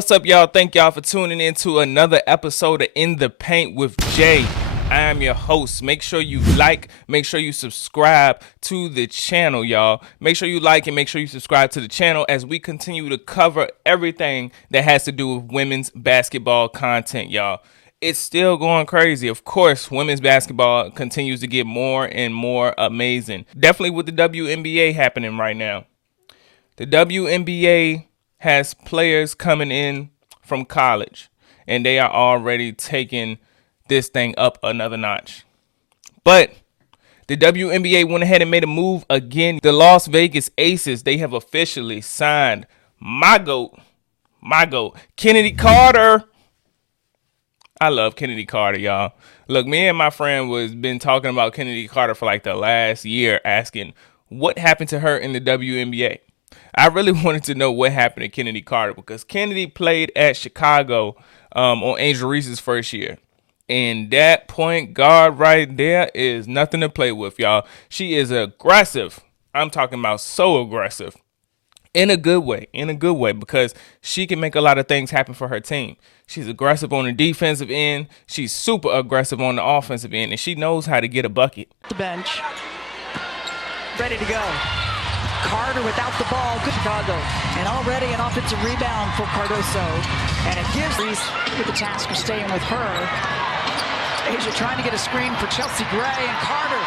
What's up, y'all? Thank y'all for tuning in to another episode of In the Paint with Jay. I am your host. Make sure you like, make sure you subscribe to the channel, y'all. Make sure you like and make sure you subscribe to the channel as we continue to cover everything that has to do with women's basketball content, y'all. It's still going crazy. Of course, women's basketball continues to get more and more amazing. Definitely with the WNBA happening right now. The WNBA has players coming in from college, and they are already taking this thing up another notch. But the WNBA went ahead and made a move again. The Las Vegas Aces, they have officially signed my GOAT, Chennedy Carter. I love Chennedy Carter, y'all. Look, me and my friend was been talking about Chennedy Carter for like the last year, asking what happened to her in the WNBA. I really wanted to know what happened to Chennedy Carter because Chennedy played at Chicago on Angel Reese's first year. And that point guard right there is nothing to play with, y'all. She is aggressive. I'm talking about so aggressive. In a good way, because she can make a lot of things happen for her team. She's aggressive on the defensive end. She's super aggressive on the offensive end, and she knows how to get a bucket. The bench, ready to go. Carter without the ball, good Chicago. And already an offensive rebound for Cardoso. And it gives Reese with the task of staying with her. Asia trying to get a screen for Chelsea Gray, and Carter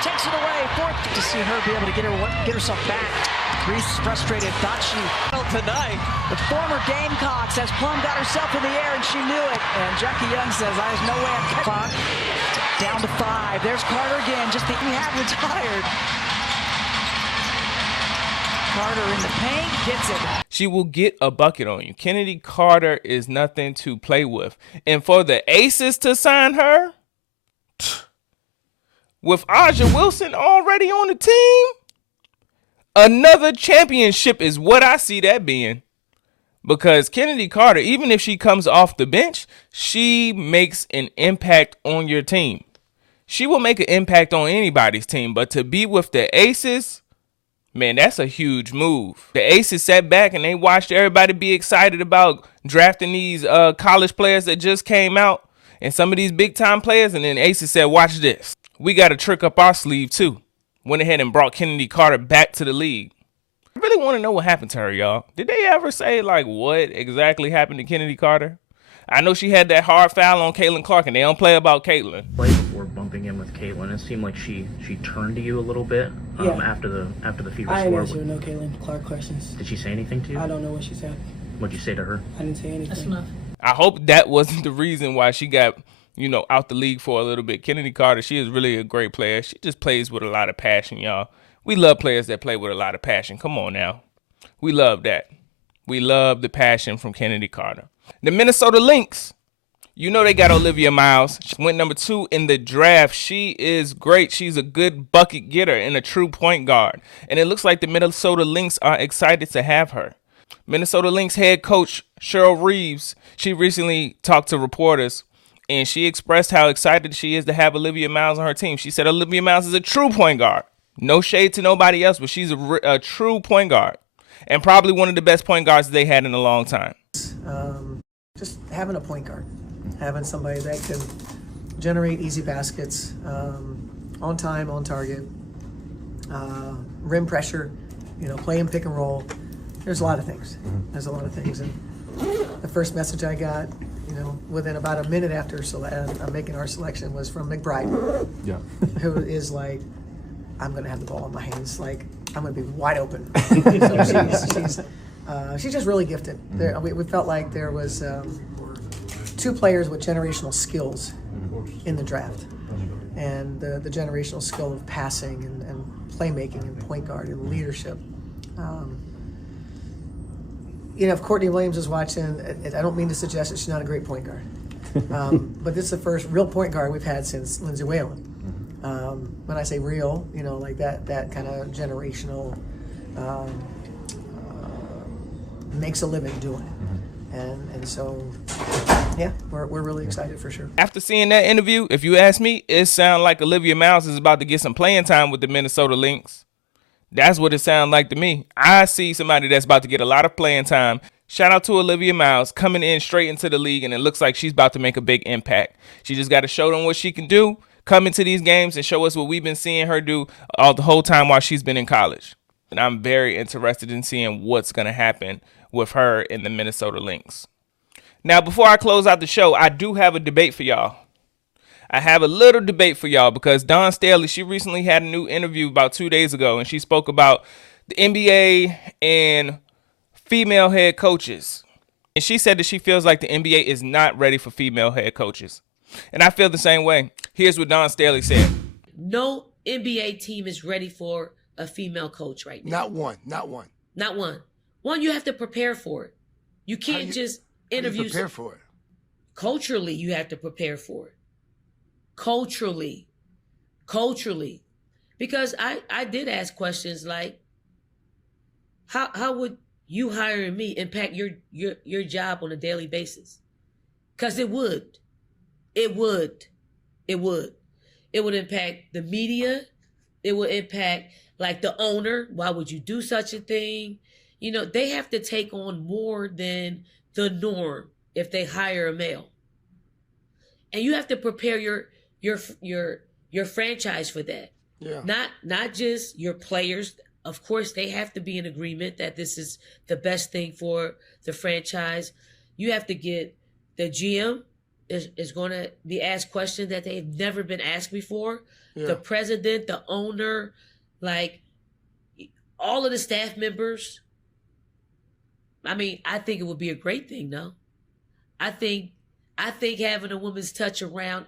takes it away. Fourth to see her be able to get herself back. Reese frustrated, thought she fell tonight. The former Gamecocks as Plum got herself in the air and she knew it. And Jackie Young says, there's no way I'm clock. Down to 5. There's Carter again, just the rehab retired. Carter in the paint, gets it. She will get a bucket on you. Chennedy Carter is nothing to play with. And for the Aces to sign her, with Aja Wilson already on the team, another championship is what I see that being. Because Chennedy Carter, even if she comes off the bench, she makes an impact on your team. She will make an impact on anybody's team. But to be with the Aces, man, that's a huge move. The Aces sat back and they watched everybody be excited about drafting these college players that just came out and some of these big time players. And then Aces said, watch this. We got a trick up our sleeve too. Went ahead and brought Chennedy Carter back to the league. I really want to know what happened to her, y'all. Did they ever say like what exactly happened to Chennedy Carter? I know she had that hard foul on Caitlin Clark, and they don't play about Caitlin. Play before bumping in with Caitlin, it seemed like she turned to you a little bit after the Fever I score. didn't answer no Caitlin Clark questions. Did she say anything to you? I don't know what she said. What'd you say to her? I didn't say anything. That's enough. I hope that wasn't the reason why she got, out the league for a little bit. Chennedy Carter, she is really a great player. She just plays with a lot of passion, y'all. We love players that play with a lot of passion. Come on now. We love that. We love the passion from Chennedy Carter. The Minnesota Lynx. They got Olivia Miles. She went number 2 in the draft. She is great. She's a good bucket getter and a true point guard. And it looks like the Minnesota Lynx are excited to have her. Minnesota Lynx head coach Cheryl Reeves, she recently talked to reporters and she expressed how excited she is to have Olivia Miles on her team. She said Olivia Miles is a true point guard. No shade to nobody else, but she's a true point guard and probably one of the best point guards they had in a long time. Just having a point guard. Having somebody that can generate easy baskets, on time, on target, rim pressure, playing pick and roll. There's a lot of things. And the first message I got, within about a minute after making our selection was from McBride, who is like, I'm going to have the ball in my hands. Like, I'm going to be wide open. So she's just really gifted. We felt like there was 2 players with generational skills in the draft, and the generational skill of passing and playmaking and point guard and leadership. If Courtney Williams is watching, I don't mean to suggest that she's not a great point guard, but this is the first real point guard we've had since Lindsay Whalen. When I say real, like that kind of generational makes a living doing it. And so, yeah, we're really excited for sure. After seeing that interview, if you ask me, it sounds like Olivia Miles is about to get some playing time with the Minnesota Lynx. That's what it sounds like to me. I see somebody that's about to get a lot of playing time. Shout out to Olivia Miles coming in straight into the league, and it looks like she's about to make a big impact. She just got to show them what she can do, come into these games and show us what we've been seeing her do all the whole time while she's been in college. And I'm very interested in seeing what's going to happen with her in the Minnesota Lynx. Now, before I close out the show, I do have a debate for y'all. I have a little debate for y'all because Dawn Staley, she recently had a new interview about 2 days ago, and she spoke about the NBA and female head coaches. And she said that she feels like the NBA is not ready for female head coaches. And I feel the same way. Here's what Dawn Staley said. No NBA team is ready for a female coach right now. Not one. One, you have to prepare for it. You can't just interview. Prepare for it. Culturally, you have to prepare for it. Culturally. Because I did ask questions like, how would you hiring me impact your job on a daily basis? Because it would. It would impact the media. It would impact like the owner. Why would you do such a thing? You know, they have to take on more than the norm if they hire a male. And you have to prepare your franchise for that. Yeah. Not just your players. Of course, they have to be in agreement that this is the best thing for the franchise. You have to get the GM is going to be asked questions that they've never been asked before. Yeah. The president, the owner, like all of the staff members. I mean, I think it would be a great thing, no? I think having a woman's touch around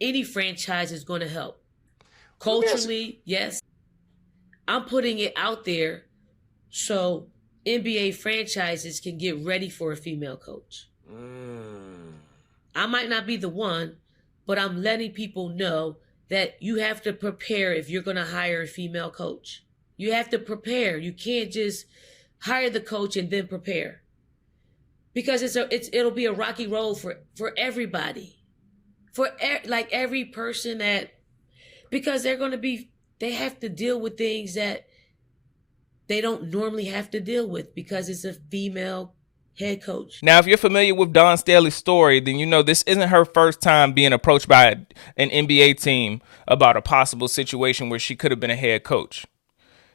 any franchise is going to help. Culturally, yes. I'm putting it out there so NBA franchises can get ready for a female coach. I might not be the one, but I'm letting people know that you have to prepare if you're going to hire a female coach. You have to prepare. You can't just hire the coach and then prepare. Because it'll be a rocky road for everybody. Like every person because they have to deal with things that they don't normally have to deal with because it's a female head coach. Now, if you're familiar with Dawn Staley's story, then you know this isn't her first time being approached by an NBA team about a possible situation where she could have been a head coach.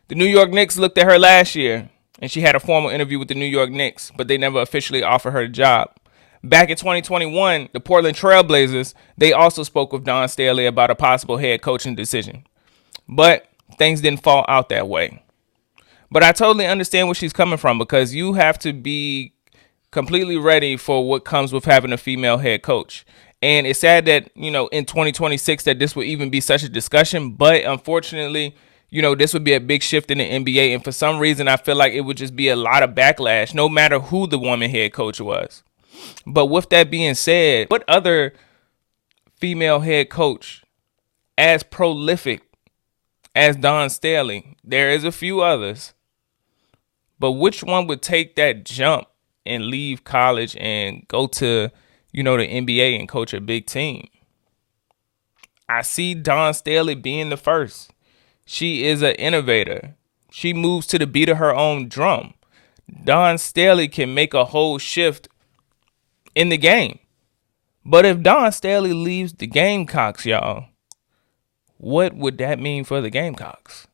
The New York Knicks looked at her last year, and she had a formal interview with the New York Knicks, but they never officially offered her the job. Back in 2021, the Portland Trail Blazers, they also spoke with Dawn Staley about a possible head coaching decision. But things didn't fall out that way. But I totally understand where she's coming from because you have to be completely ready for what comes with having a female head coach. And it's sad that, you know, in 2026 that this would even be such a discussion. But unfortunately, you know, this would be a big shift in the NBA. And for some reason, I feel like it would just be a lot of backlash, no matter who the woman head coach was. But with that being said, what other female head coach as prolific as Dawn Staley? There is a few others. But which one would take that jump and leave college and go to, you know, the NBA and coach a big team? I see Dawn Staley being the first. She is an innovator. She moves to the beat of her own drum. Dawn Staley can make a whole shift in the game. But if Dawn Staley leaves the Gamecocks, y'all, what would that mean for the Gamecocks?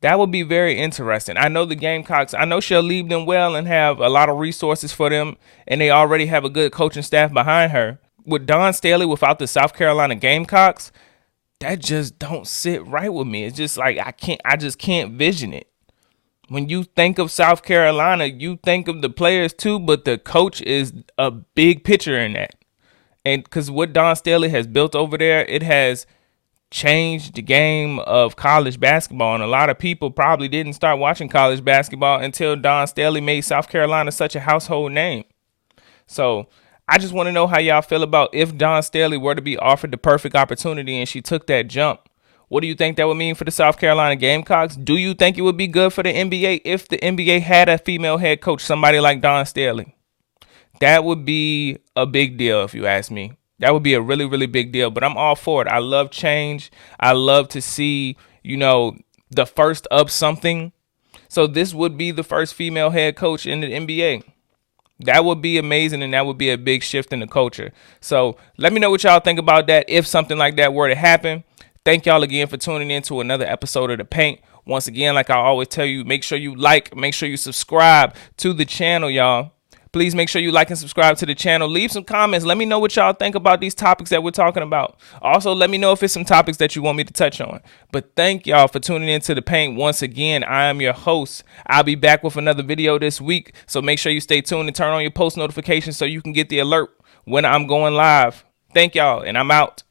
That would be very interesting. I know the Gamecocks, I know she'll leave them well and have a lot of resources for them, and they already have a good coaching staff behind her. With Dawn Staley without the South Carolina Gamecocks, that just don't sit right with me. It's just like I just can't vision it. When you think of South Carolina, you think of the players too, but the coach is a big picture in that. And because what Dawn Staley has built over there, it has changed the game of college basketball. And a lot of people probably didn't start watching college basketball until Dawn Staley made South Carolina such a household name. So I just want to know how y'all feel about if Dawn Staley were to be offered the perfect opportunity and she took that jump. What do you think that would mean for the South Carolina Gamecocks? Do you think it would be good for the NBA if the NBA had a female head coach, somebody like Dawn Staley? That would be a big deal if you ask me. That would be a really, really big deal. But I'm all for it. I love change. I love to see, you know, the first of something. So this would be the first female head coach in the NBA. That would be amazing, and that would be a big shift in the culture. So let me know what y'all think about that if something like that were to happen. Thank y'all again for tuning in to another episode of The Paint. Once again, like I always tell you, make sure you like, make sure you subscribe to the channel, y'all. Please make sure you like and subscribe to the channel. Leave some comments. Let me know what y'all think about these topics that we're talking about. Also, let me know if it's some topics that you want me to touch on. But thank y'all for tuning into The Paint. Once again, I am your host. I'll be back with another video this week. So make sure you stay tuned and turn on your post notifications so you can get the alert when I'm going live. Thank y'all, and I'm out.